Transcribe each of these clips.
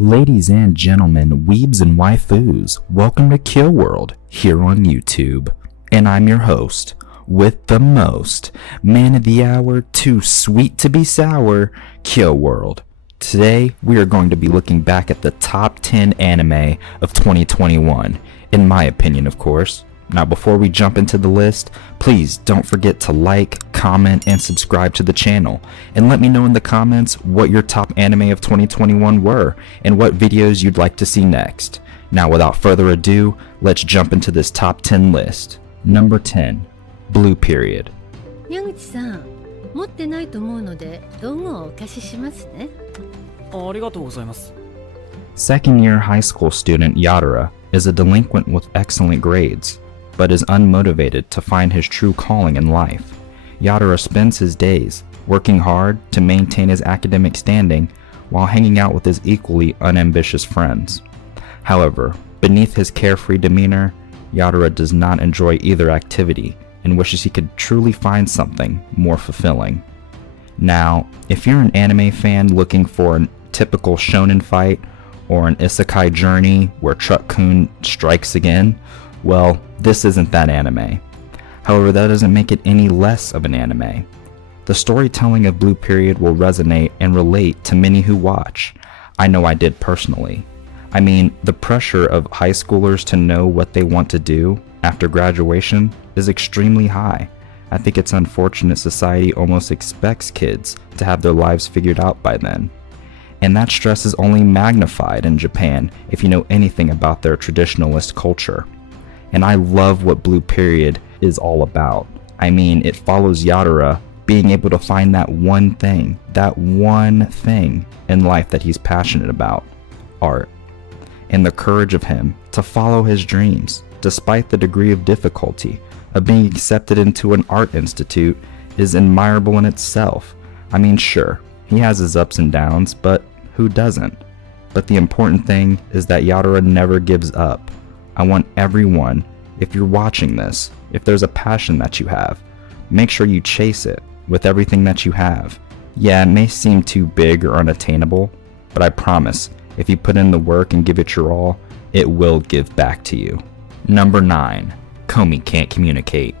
Ladies and gentlemen, weebs and waifus, welcome to Kill World here on YouTube. And I'm your host, with the most, man of the hour, too sweet to be sour, Kill World. Today, we are going to be looking back at the top 10 anime of 2021, in my opinion, of course. Now, before we jump into the list, please don't forget to like, comment, and subscribe to the channel. And let me know in the comments what your top anime of 2021 were and what videos you'd like to see next. Now, without further ado, let's jump into this top 10 list. Number 10, Blue Period. 矢口さん、持ってないと思うので道具をお貸ししますね。ありがとうございます。 Second year high school student Yadara is a delinquent with excellent grades, but is unmotivated to find his true calling in life. Yadara spends his days working hard to maintain his academic standing while hanging out with his equally unambitious friends. However, beneath his carefree demeanor, Yadara does not enjoy either activity and wishes he could truly find something more fulfilling. Now, if you're an anime fan looking for a typical shonen fight or an isekai journey where Truck-kun strikes again, well, this isn't that anime. However, that doesn't make it any less of an anime. The storytelling of Blue Period will resonate and relate to many who watch. I know I did personally. I mean, the pressure of high schoolers to know what they want to do after graduation is extremely high. I think it's unfortunate society almost expects kids to have their lives figured out by then. And that stress is only magnified in Japan if you know anything about their traditionalist culture. And I love what Blue Period is all about. I mean, it follows Yadara being able to find that one thing in life that he's passionate about, art. And the courage of him to follow his dreams, despite the degree of difficulty of being accepted into an art institute, is admirable in itself. I mean, sure, he has his ups and downs, but who doesn't? But the important thing is that Yadara never gives up. I want everyone, if you're watching this, if there's a passion that you have, make sure you chase it with everything that you have. Yeah, it may seem too big or unattainable, but I promise, if you put in the work and give it your all, it will give back to you. Number 9, Komi Can't Communicate.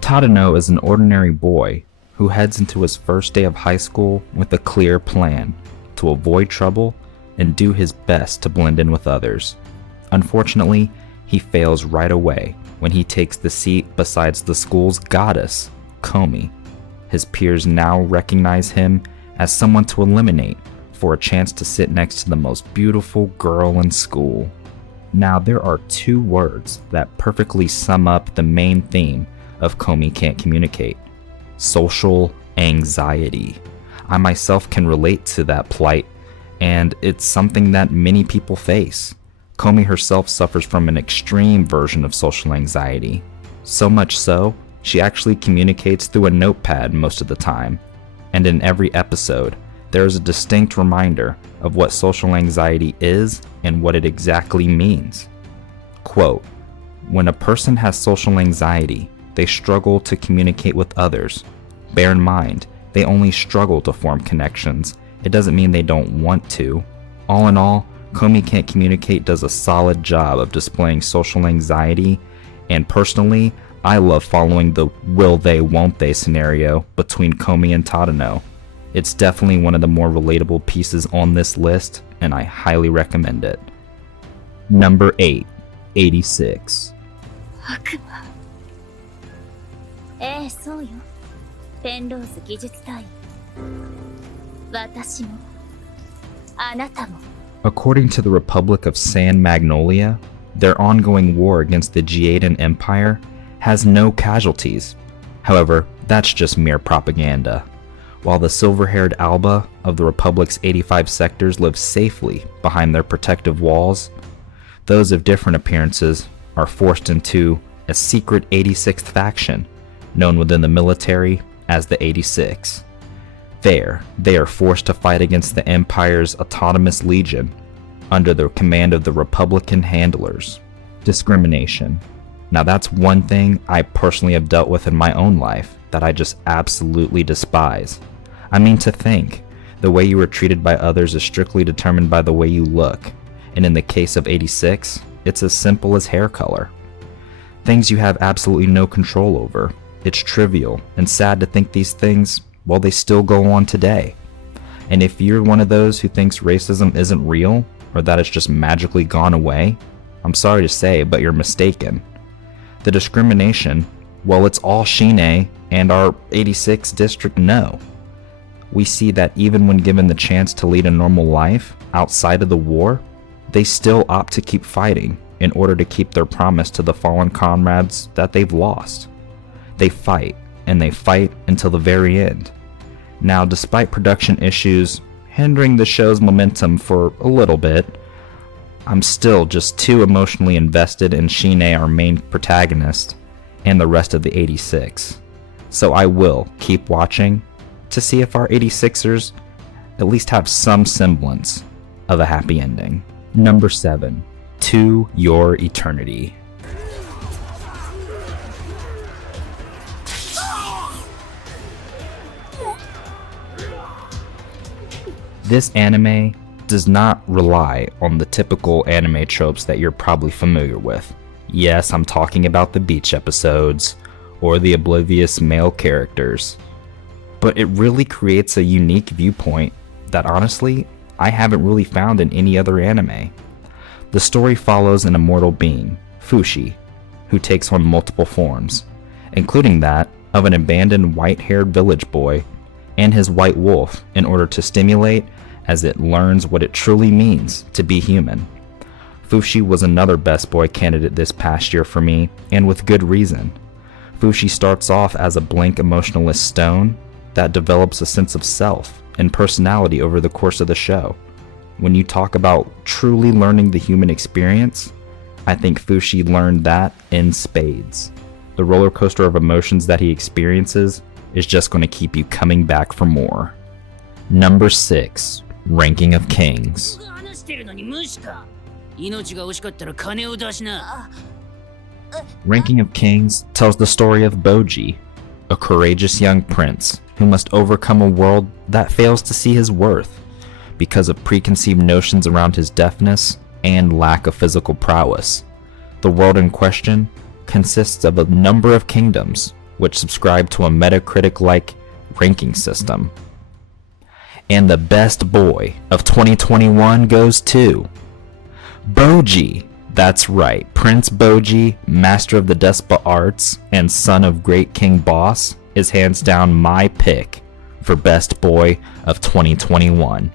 Tadano is an ordinary boy who heads into his first day of high school with a clear plan to avoid trouble and do his best to blend in with others. Unfortunately, he fails right away when he takes the seat beside the school's goddess, Komi. His peers now recognize him as someone to eliminate for a chance to sit next to the most beautiful girl in school. Now, there are two words that perfectly sum up the main theme of Komi Can't Communicate: social anxiety. I myself can relate to that plight, and it's something that many people face. Komi herself suffers from an extreme version of social anxiety. So much so, she actually communicates through a notepad most of the time. And in every episode, there is a distinct reminder of what social anxiety is and what it exactly means. Quote, "When a person has social anxiety, they struggle to communicate with others. Bear in mind, they only struggle to form connections. It doesn't mean they don't want to." All in all, Komi Can't Communicate does a solid job of displaying social anxiety, and personally, I love following the will they, won't they scenario between Komi and Tadano. It's definitely one of the more relatable pieces on this list, and I highly recommend it. Number 8, 86. 悪魔。そうよ。ペンローズ技術隊員。私も。あなたも。According to the Republic of San Magnolia, their ongoing war against the Jiedan Empire has no casualties. However, that's just mere propaganda. While the silver-haired Alba of the Republic's 85 sectors live safely behind their protective walls, those of different appearances are forced into a secret 86th faction, known within the military as the 86. There, they are forced to fight against the Empire's autonomous legion under the command of the Republican handlers. Discrimination. Now that's one thing I personally have dealt with in my own life. that I just absolutely despise. I mean, to think, the way you are treated by others is strictly determined by the way you look, and in the case of 86, it's as simple as hair color. Things you have absolutely no control over. It's trivial and sad to think these things, well, they still go on today. And if you're one of those who thinks racism isn't real, or that it's just magically gone away, I'm sorry to say, but you're mistaken. The discrimination, well, it's all Shine and our 86 district know. We see that even when given the chance to lead a normal life outside of the war, they still opt to keep fighting in order to keep their promise to the fallen comrades that they've lost. They fight, and they fight until the very end. Now, despite production issues hindering the show's momentum for a little bit, I'm still just too emotionally invested in Shine, our main protagonist, and the rest of the 86. So I will keep watching to see if our 86ers at least have some semblance of a happy ending. Number 7. To Your Eternity. This anime does not rely on the typical anime tropes that you're probably familiar with. Yes, I'm talking about the beach episodes or the oblivious male characters, but it really creates a unique viewpoint that honestly I haven't really found in any other anime. The story follows an immortal being, Fushi, who takes on multiple forms, including that of an abandoned white-haired village boy and his white wolf in order to stimulate as it learns what it truly means to be human. Fushi was another best boy candidate this past year for me, and with good reason. Fushi starts off as a blank emotionless stone that develops a sense of self and personality over the course of the show. When you talk about truly learning the human experience, I think Fushi learned that in spades. The roller coaster of emotions that he experiences is just going to keep you coming back for more. Number 6. Ranking of Kings. Ranking of Kings tells the story of Boji, a courageous young prince who must overcome a world that fails to see his worth because of preconceived notions around his deafness and lack of physical prowess. The world in question consists of a number of kingdoms which subscribe to a Metacritic-like ranking system. And the best boy of 2021 goes to Boji. That's right, Prince Boji, master of the Despot arts and son of great King Boss, is hands down my pick for best boy of 2021.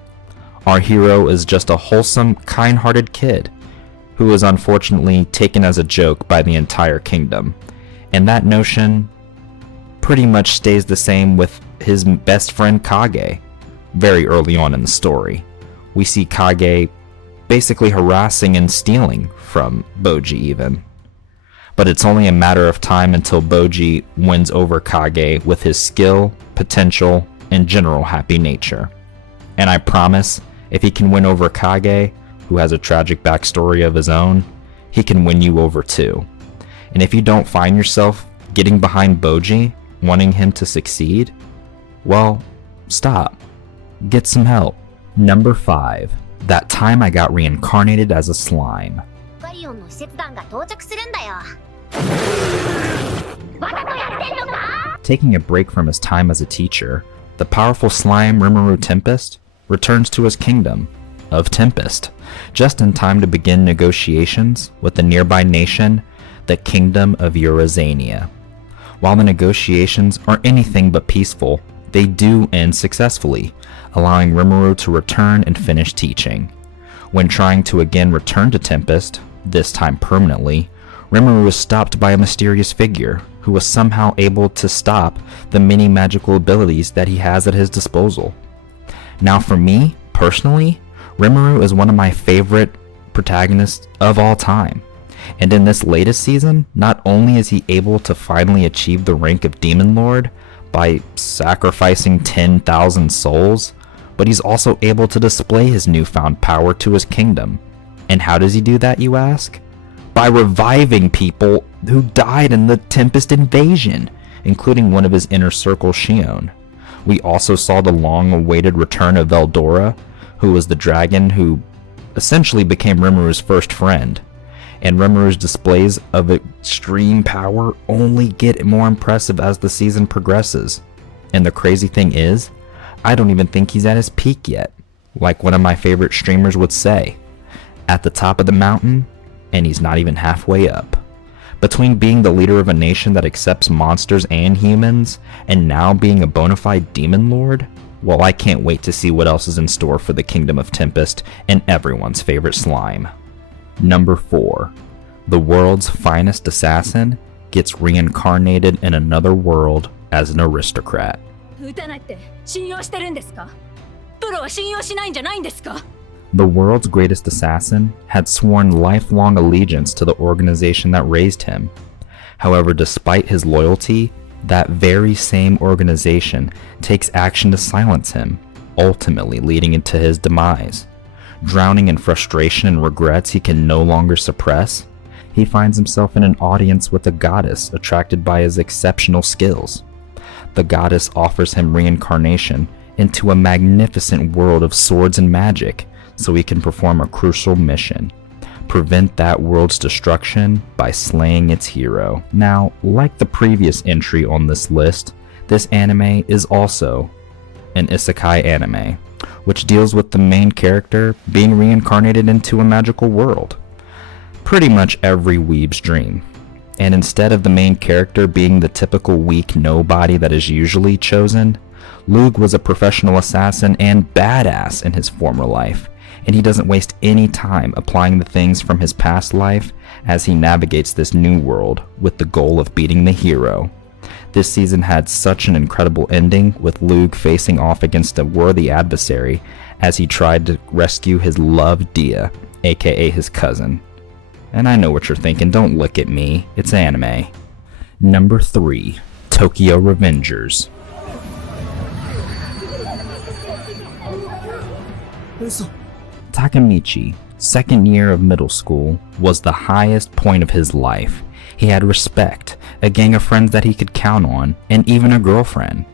Our hero is just a wholesome, kind-hearted kid who is unfortunately taken as a joke by the entire kingdom. And that notion pretty much stays the same with his best friend Kage. Very early on in the story, we see Kage basically harassing and stealing from Boji even. But it's only a matter of time until Boji wins over Kage with his skill, potential, and general happy nature. And I promise, if he can win over Kage, who has a tragic backstory of his own, he can win you over too. And if you don't find yourself getting behind Boji, wanting him to succeed, well, stop. Get some help. Number 5. That time I got reincarnated as a slime. Taking a break from his time as a teacher, the powerful slime Rimuru Tempest returns to his kingdom of Tempest, just in time to begin negotiations with the nearby nation, the Kingdom of Eurazania. While the negotiations are anything but peaceful, they do end successfully, allowing Rimuru to return and finish teaching. When trying to again return to Tempest, this time permanently, Rimuru is stopped by a mysterious figure who was somehow able to stop the many magical abilities that he has at his disposal. Now for me, personally, Rimuru is one of my favorite protagonists of all time. And in this latest season, not only is he able to finally achieve the rank of Demon Lord by sacrificing 10,000 souls, but he's also able to display his newfound power to his kingdom. And how does he do that, you ask? By reviving people who died in the Tempest invasion. including one of his inner circle, Shion. We also saw the long-awaited return of Veldora, who was the dragon who essentially became Rimuru's first friend. And Rimuru's displays of extreme power only get more impressive as the season progresses. And the crazy thing is, I don't even think he's at his peak yet. Like one of my favorite streamers would say, at the top of the mountain, and he's not even halfway up. Between being the leader of a nation that accepts monsters and humans, and now being a bona fide demon lord, well, I can't wait to see what else is in store for the Kingdom of Tempest and everyone's favorite slime. Number 4. The world's finest assassin gets reincarnated in another world as an aristocrat. 撃たないって信用してるんですか？プロは信用しないんじゃないんですか？ The world's greatest assassin had sworn lifelong allegiance to the organization that raised him. However, despite his loyalty, that very same organization takes action to silence him, ultimately leading into his demise. Drowning in frustration and regrets he can no longer suppress, he finds himself in an audience with a goddess attracted by his exceptional skills. The goddess offers him reincarnation into a magnificent world of swords and magic, so he can perform a crucial mission: prevent that world's destruction by slaying its hero. Now, like the previous entry on this list, this anime is also an isekai anime, which deals with the main character being reincarnated into a magical world. Pretty much every weeb's dream. And instead of the main character being the typical weak nobody that is usually chosen, Lug was a professional assassin and badass in his former life, and he doesn't waste any time applying the things from his past life as he navigates this new world with the goal of beating the hero. This season had such an incredible ending, with Lug facing off against a worthy adversary as he tried to rescue his love Dia, aka his cousin. And I know what you're thinking, don't look at me, it's anime. Number 3. Tokyo Revengers. Takemichi, second year of middle school, was the highest point of his life. He had respect, a gang of friends that he could count on, and even a girlfriend.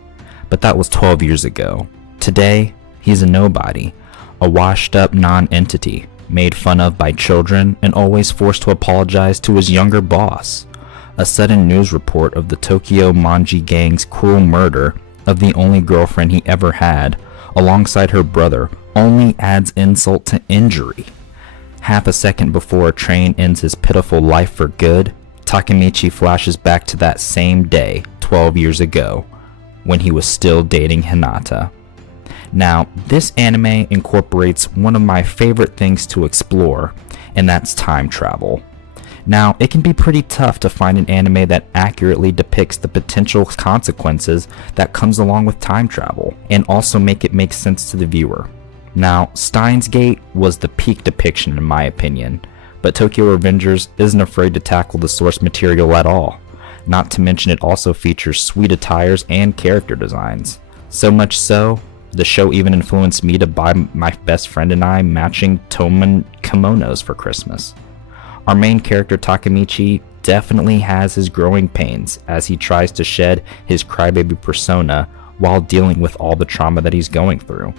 But that was 12 years ago. Today, he's a nobody, a washed-up non-entity, made fun of by children and always forced to apologize to his younger boss. A sudden news report of the Tokyo Manji gang's cruel murder of the only girlfriend he ever had, alongside her brother, only adds insult to injury. Half a second before a train ends his pitiful life for good, Takemichi flashes back to that same day, 12 years ago, when he was still dating Hinata. Now, this anime incorporates one of my favorite things to explore, and that's time travel. Now, it can be pretty tough to find an anime that accurately depicts the potential consequences that comes along with time travel, and also make it make sense to the viewer. Now, Steins Gate was the peak depiction in my opinion, but Tokyo Revengers isn't afraid to tackle the source material at all. Not to mention it also features sweet attires and character designs. So much so, the show even influenced me to buy my best friend and I matching Toman kimonos for Christmas. Our main character Takemichi definitely has his growing pains as he tries to shed his crybaby persona while dealing with all the trauma that he's going through.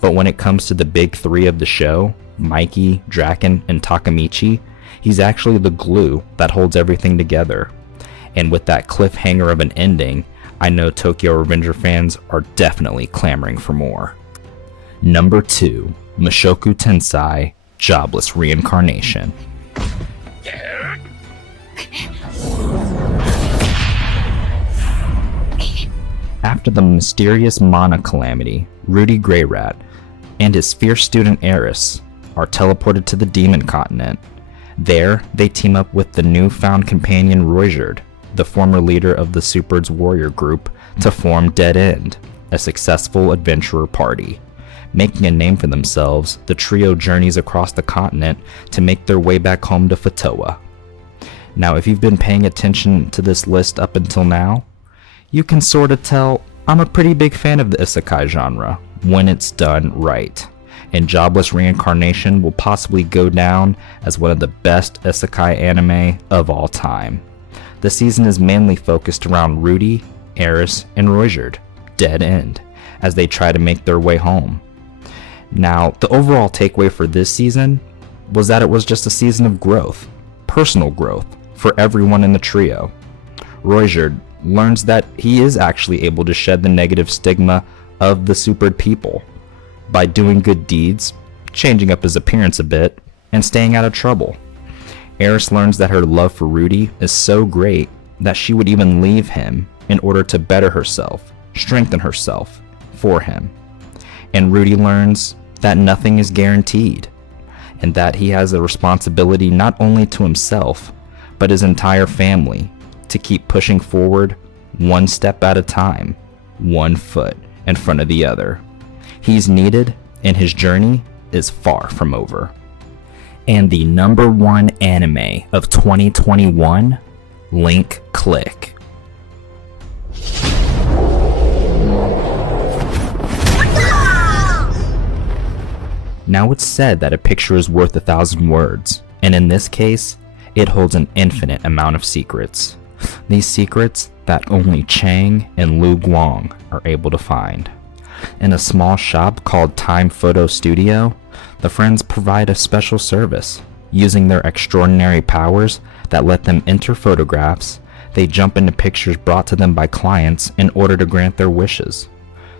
But when it comes to the big three of the show, Mikey, Draken, and Takemichi, he's actually the glue that holds everything together. And with that cliffhanger of an ending, I know Tokyo Revenger fans are definitely clamoring for more. Number 2. Mushoku Tensei, Jobless Reincarnation. After the mysterious Mana calamity, Rudy Greyrat and his fierce student Eris are teleported to the Demon Continent. There, they team up with the newfound companion Roigerd, the former leader of the Super's warrior group, to form Dead End, a successful adventurer party. Making a name for themselves, the trio journeys across the continent to make their way back home to Fatoa. Now, if you've been paying attention to this list up until now, you can sort of tell I'm a pretty big fan of the isekai genre when it's done right, and Jobless Reincarnation will possibly go down as one of the best isekai anime of all time. The season is mainly focused around Rudy, Eris, and Roigerd, dead end, as they try to make their way home. Now, the overall takeaway for this season was that it was just a season of growth, personal growth, for everyone in the trio. Roigerd learns that he is actually able to shed the negative stigma of the supered people by doing good deeds, changing up his appearance a bit, and staying out of trouble. Eris learns that her love for Rudy is so great that she would even leave him in order to better herself, strengthen herself for him. And Rudy learns that nothing is guaranteed, and that he has a responsibility not only to himself, but his entire family to keep pushing forward one step at a time, one foot in front of the other. He's needed, and his journey is far from over. And the #1 anime of 2021, Link Click. Now it's said that a picture is worth 1,000 words, and in this case, it holds an infinite amount of secrets. These secrets that only Chang and Lu Guang are able to find. In a small shop called Time Photo Studio, the friends provide a special service. Using their extraordinary powers that let them enter photographs, they jump into pictures brought to them by clients in order to grant their wishes.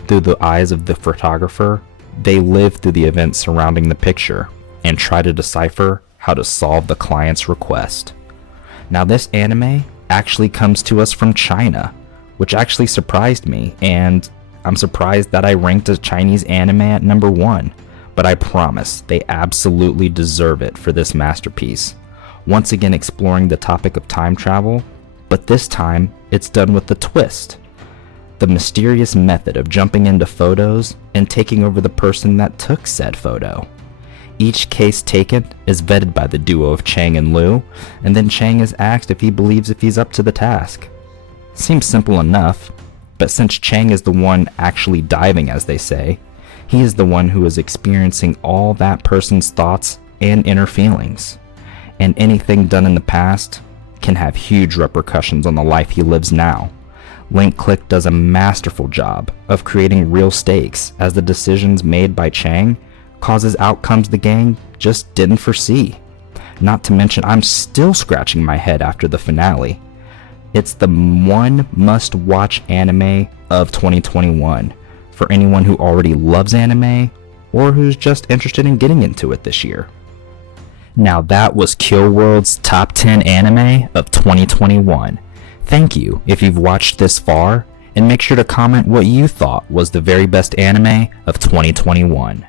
Through the eyes of the photographer, they live through the events surrounding the picture and try to decipher how to solve the client's request. Now, this anime actually comes to us from China, which actually surprised me, and I'm surprised that I ranked a Chinese anime at #1, but I promise they absolutely deserve it for this masterpiece. Once again exploring the topic of time travel, but this time it's done with a twist. The mysterious method of jumping into photos and taking over the person that took said photo. Each case taken is vetted by the duo of Chang and Lu, and then Chang is asked if he believes if he's up to the task. Seems simple enough, but since Chang is the one actually diving, as they say, he is the one who is experiencing all that person's thoughts and inner feelings. And anything done in the past can have huge repercussions on the life he lives now. Link Click does a masterful job of creating real stakes, as the decisions made by Chang causes outcomes the gang just didn't foresee. Not to mention, I'm still scratching my head after the finale. It's the one must-watch anime of 2021 for anyone who already loves anime or who's just interested in getting into it this year. Now that was Kill World's top 10 anime of 2021. Thank you if you've watched this far, and make sure to comment what you thought was the very best anime of 2021.